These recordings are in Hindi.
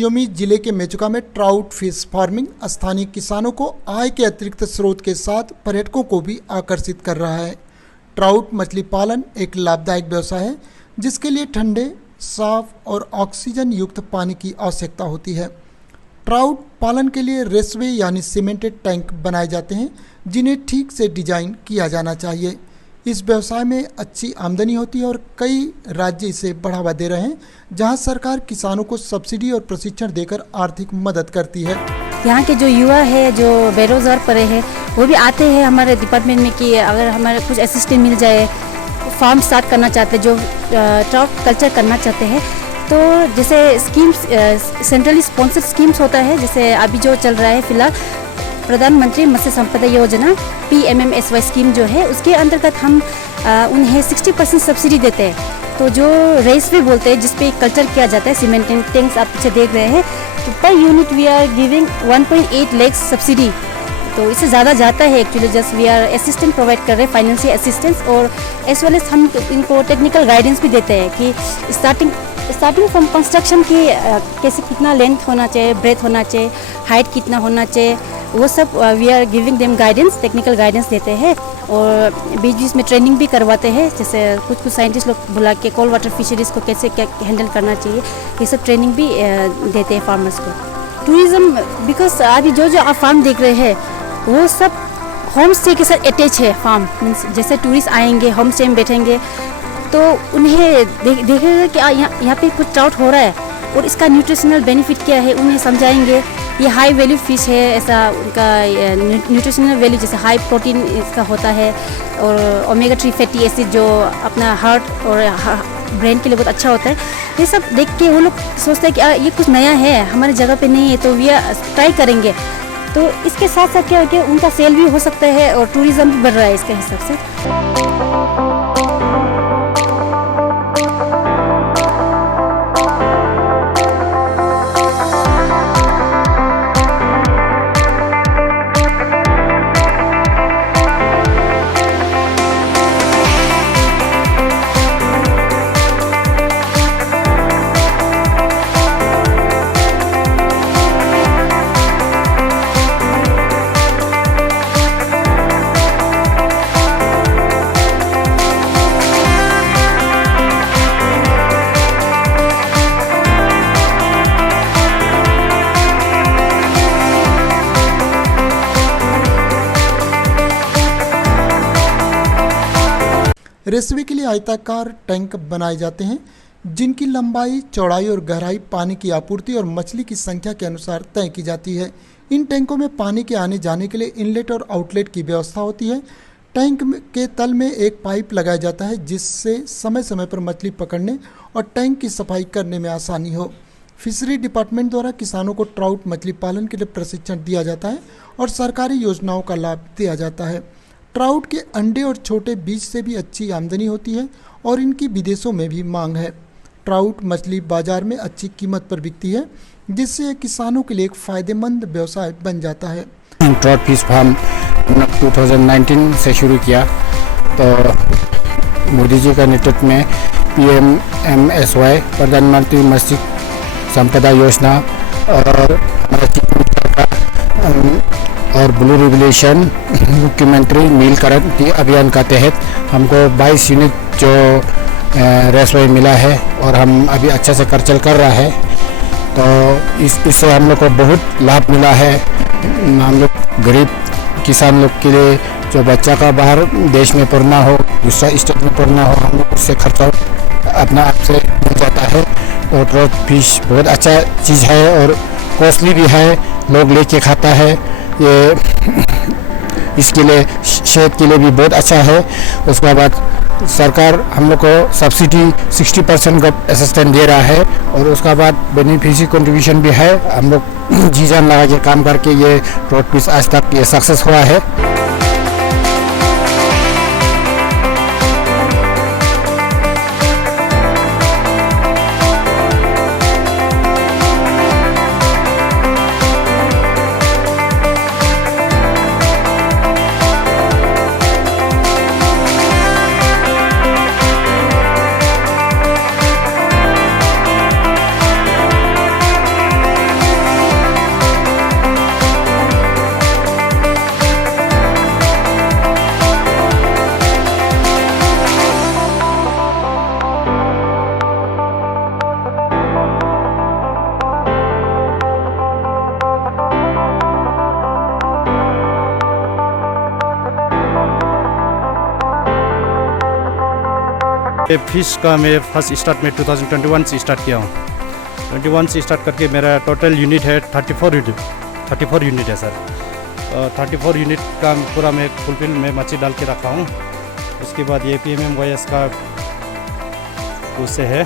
सियोमी जिले के मेचुका में ट्राउट फिश फार्मिंग स्थानीय किसानों को आय के अतिरिक्त स्रोत के साथ पर्यटकों को भी आकर्षित कर रहा है। ट्राउट मछली पालन एक लाभदायक व्यवसाय है जिसके लिए ठंडे, साफ और ऑक्सीजन युक्त पानी की आवश्यकता होती है। ट्राउट पालन के लिए रेसवे यानी सीमेंटेड टैंक बनाए जाते हैं जिन्हें ठीक से डिजाइन किया जाना चाहिए। इस व्यवसाय में अच्छी आमदनी होती है और कई राज्य इसे बढ़ावा दे रहे हैं, जहां सरकार किसानों को सब्सिडी और प्रशिक्षण देकर आर्थिक मदद करती है। यहाँ के जो युवा है, जो बेरोजगार पड़े हैं, वो भी आते हैं हमारे डिपार्टमेंट में कि अगर हमारे कुछ असिस्टेंट मिल जाए, फार्म स्टार्ट करना चाहते हैं, जो ट्राउट कल्चर करना चाहते हैं, तो जैसे स्कीम्स सेंट्रली स्पॉन्सर्ड स्कीम्स होता है, जैसे अभी जो चल रहा है फिलहाल प्रधानमंत्री मत्स्य संपदा योजना PMMSY स्कीम जो है, उसके अंतर्गत हम उन्हें 60% सब्सिडी देते हैं। तो जो रेसवे बोलते हैं जिसपे कल्चर किया जाता है, सीमेंटिंग टैंक्स आप पीछे देख रहे हैं, तो पर unit we are giving 1.8 lakh subsidy. तो इससे ज़्यादा जाता है actually, just we are assistant provide कर रहे हैं, फाइनेंशियल असिस्टेंस, और एज वेल एज हम इनको टेक्निकल गाइडेंस भी देते हैं कि स्टार्टिंग फ्रॉम कंस्ट्रक्शन की कैसे कितना लेंथ होना चाहिए, ब्रेथ होना चाहिए, हाइट कितना होना चाहिए, वो सब we are giving them guidance, technical guidance देते हैं। और बीच बीच में ट्रेनिंग भी करवाते हैं, जैसे कुछ साइंटिस्ट लोग बुला के कोल्ड वाटर फिशरीज़ को कैसे क्या हैंडल करना चाहिए, ये सब ट्रेनिंग भी देते हैं फार्मर्स को। टूरिज़्म बिकॉज अभी जो आप फार्म देख रहे हैं वो सब होम स्टे के साथ अटैच है। फार्म मीन्स जैसे टूरिस्ट आएंगे, होम स्टे में बैठेंगे, तो उन्हें देखेगा कि यहाँ पे कुछ ट्राउट हो रहा है और इसका न्यूट्रिशनल बेनिफिट क्या है, उन्हें समझाएंगे। ये हाई वैल्यू फिश है, ऐसा उनका न्यूट्रिशनल वैल्यू जैसे हाई प्रोटीन इसका होता है, और ओमेगा 3 फैटी एसिड जो अपना हार्ट और ब्रेन के लिए बहुत अच्छा होता है। ये सब देख के वो लोग सोचते हैं कि ये कुछ नया है, हमारी जगह पे नहीं है, तो वी ट्राई करेंगे। तो इसके साथ साथ क्या है कि उनका सेल भी हो सकता है और टूरिज़्म भी बढ़ रहा है इसके हिसाब से। रेसवे के लिए आयताकार टैंक बनाए जाते हैं जिनकी लंबाई, चौड़ाई और गहराई पानी की आपूर्ति और मछली की संख्या के अनुसार तय की जाती है। इन टैंकों में पानी के आने जाने के लिए इनलेट और आउटलेट की व्यवस्था होती है। टैंक के तल में एक पाइप लगाया जाता है जिससे समय समय पर मछली पकड़ने और टैंक की सफाई करने में आसानी हो। फिशरी डिपार्टमेंट द्वारा किसानों को ट्राउट मछली पालन के लिए प्रशिक्षण दिया जाता है और सरकारी योजनाओं का लाभ दिया जाता है। ट्राउट के अंडे और छोटे बीज से भी अच्छी आमदनी होती है और इनकी विदेशों में भी मांग है। ट्राउट मछली बाजार में अच्छी कीमत पर बिकती है जिससे किसानों के लिए एक फायदेमंद व्यवसाय बन जाता है। ट्राउट फिश फार्म 2019 से शुरू किया, तो मोदी जी का नेतृत्व में PMMSY प्रधानमंत्री मत्स्य संपदा योजना और हमारा चीफ मिनिस्टर का और ब्लू रिवोल्यूशन मुख्यमंत्री नील क्रांति अभियान का तहत हमको 22 यूनिट जो रेसवे मिला है और हम अभी अच्छा से कल्चर कर रहा है। तो इससे हम लोग को बहुत लाभ मिला है। हम लोग गरीब किसान लोग के लिए जो बच्चा का बाहर देश में पढ़ना हो, दूसरा स्टेट में पढ़ना हो, हम लोग उससे खर्चा अपना आप से मिल जाता है। और ट्राउट फिश बहुत अच्छा चीज़ है और कॉस्टली भी है, लोग लेके खाता है। ये इसके लिए सेहत के लिए भी बहुत अच्छा है। उसके बाद सरकार हम लोग को सब्सिडी 60% का असिस्टेंस दे रहा है और उसका बाद बेनिफिशियरी कंट्रीब्यूशन भी है। हम लोग जी जान लगा के काम करके ये ट्राउट फिश आज तक ये सक्सेस हुआ है। ये फिश का मैं फर्स्ट स्टार्ट में 2021 से स्टार्ट किया हूँ। 21 से स्टार्ट करके मेरा टोटल यूनिट है 34 यूनिट है सर। 34 यूनिट का पूरा मैं फुलफिल में मच्छी डाल के रखा हूँ। उसके बाद ये PMMYS का उससे है।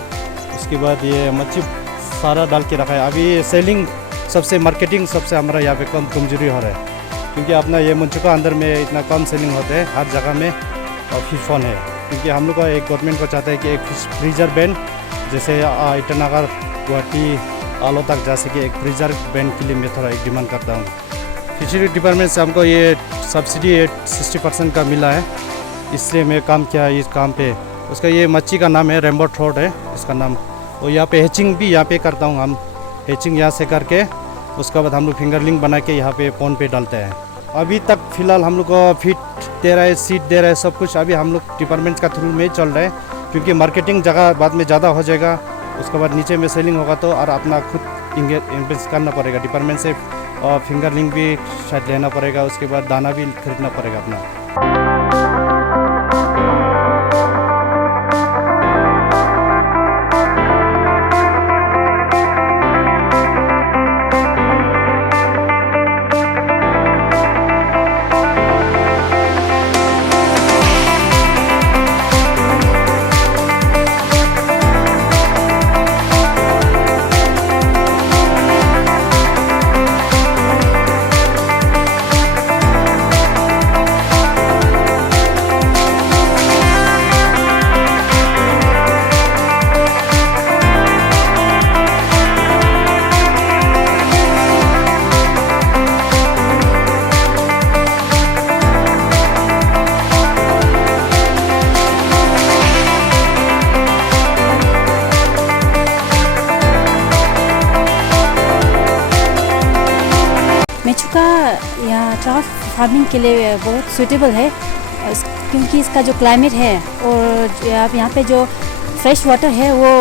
उसके बाद ये मच्छी सारा डाल के रखा है। अभी सेलिंग सबसे मार्केटिंग सबसे हमारा यहाँ पे कमजोरी हो रहा है, क्योंकि अपना ये मुंचुका अंदर में इतना कम सेलिंग होते हैं हर जगह में। और फिश फॉन है, क्योंकि हम लोग का एक गवर्नमेंट को चाहता है कि एक फ्रीजर बैन, जैसे ईटानगर गुवाहाटी आलो तक जा सके, एक फ्रीजर बैन के लिए मैं थोड़ा एक डिमांड करता हूँ। फिशरी डिपार्टमेंट से हमको ये सब्सिडी 60% का मिला है, इसलिए मैं काम किया इस काम पे। उसका ये मच्छी का नाम है रेम्बो ट्रॉट है इसका नाम। और यहाँ पे हैचिंग भी यहाँ पे करता हूँ। हम हैचिंग यहाँ से करके उसके बाद हम लोग फिंगरलिंग बना के यहाँ पे पॉन्ड पे डालते हैं। अभी तक फ़िलहाल हम लोग को फीड दे रहा है, सीड दे रहा है, सब कुछ अभी हम लोग डिपार्टमेंट का थ्रू में चल रहा है, क्योंकि मार्केटिंग जगह बाद में ज़्यादा हो जाएगा। उसके बाद नीचे में सेलिंग होगा तो और अपना खुद इन्वेस्ट करना पड़ेगा डिपार्टमेंट से, और फिंगरलिंग भी शायद लेना पड़ेगा। उसके बाद दाना भी खरीदना पड़ेगा अपना। मेचुका यहाँ ट्राउट फार्मिंग के लिए बहुत सूटेबल है, क्योंकि इसका जो क्लाइमेट है और यहाँ पे जो फ्रेश वाटर है वो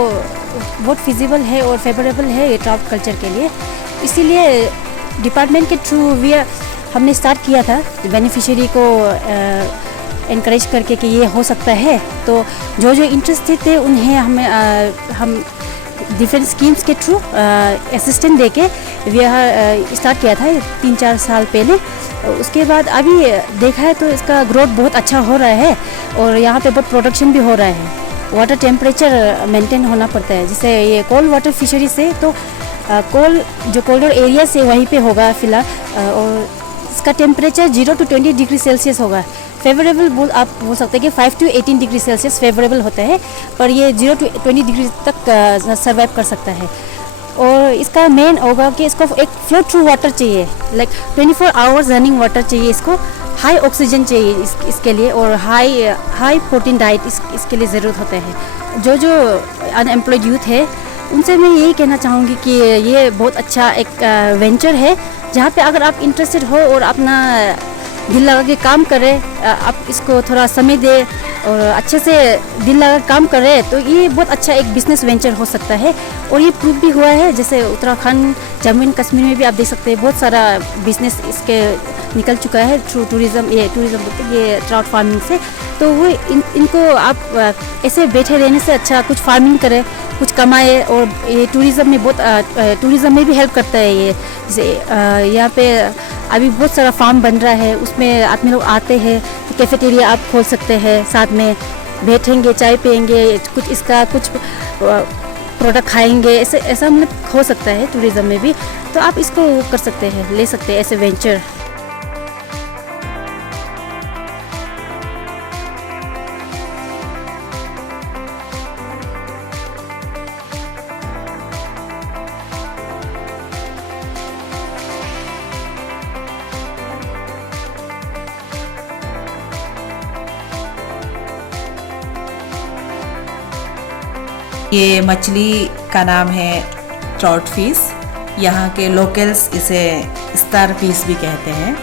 बहुत फिजिबल है और फेवरेबल है ये ट्राउट कल्चर के लिए। इसीलिए डिपार्टमेंट के थ्रू हमने स्टार्ट किया था बेनिफिशियरी को इनकरेज करके कि ये हो सकता है। तो जो जो इंटरेस्टेड थे उन्हें हम डिफरेंट स्कीम्स के थ्रू असिस्टेंट देके यह स्टार्ट किया था 3-4 साल पहले। उसके बाद अभी देखा है तो इसका ग्रोथ बहुत अच्छा हो रहा है और यहाँ पे बहुत प्रोडक्शन भी हो रहा है। वाटर टेम्परेचर मेंटेन होना पड़ता है, जैसे ये कोल्ड वाटर फिशरी से तो जो कोल्डर एरिया से वहीं पे होगा फिलहाल, और इसका टेम्परेचर 0 to 20 डिग्री सेल्सियस होगा। फेवरेबल आप बोल सकते हैं कि 5 to 18 डिग्री सेल्सियस फेवरेबल होता है, पर ये 0 to 20 डिग्री तक सर्वाइव कर सकता है। और इसका मेन होगा कि इसको एक फ्लो थ्रू वाटर चाहिए, लाइक 24 आवर्स रनिंग वाटर चाहिए इसको। हाई ऑक्सीजन चाहिए इसके लिए, और हाई प्रोटीन डाइट इसके लिए ज़रूरत होता है। जो अनएम्प्लॉयड यूथ है उनसे मैं यही कहना चाहूँगी कि ये बहुत अच्छा एक वेंचर है, जहाँ पे अगर आप इंटरेस्टेड हो और अपना दिल लगा के काम करें, आप इसको थोड़ा समय दे और अच्छे से दिल लगा काम करें, तो ये बहुत अच्छा एक बिजनेस वेंचर हो सकता है। और ये प्रूव भी हुआ है, जैसे उत्तराखंड, जम्मू एंड कश्मीर में भी आप देख सकते हैं बहुत सारा बिजनेस इसके निकल चुका है थ्रू टूरिज़्म ये ट्राउट फार्मिंग से। तो वो इनको आप ऐसे बैठे रहने से अच्छा कुछ फार्मिंग करें, कुछ कमाए। और ये टूरिज़्म में भी हेल्प करता है ये। जैसे यहाँ पे अभी बहुत सारा फार्म बन रहा है, उसमें आदमी लोग आते हैं, तो कैफेटेरिया आप खोल सकते हैं, साथ में बैठेंगे, चाय पियेंगे, कुछ प्रोडक्ट खाएंगे, ऐसा मतलब हो सकता है टूरिज़्म में भी। तो आप इसको कर सकते हैं, ले सकते हैं ऐसे वेंचर। ये मछली का नाम है ट्राउट फिश। यहाँ के लोकल्स इसे स्टार फिश भी कहते हैं।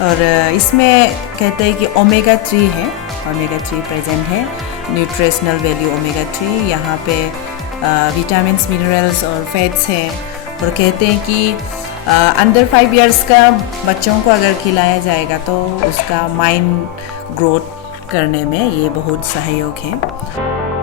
और इसमें कहते हैं कि ओमेगा 3 है, ओमेगा 3 प्रेजेंट है, न्यूट्रिशनल वैल्यू ओमेगा 3। यहाँ पे विटामिन्स, मिनरल्स और फैट्स हैं। और कहते हैं कि अंडर 5 इयर्स का बच्चों को अगर खिलाया जाएगा तो उसका माइंड ग्रोथ करने में ये बहुत सहयोग है।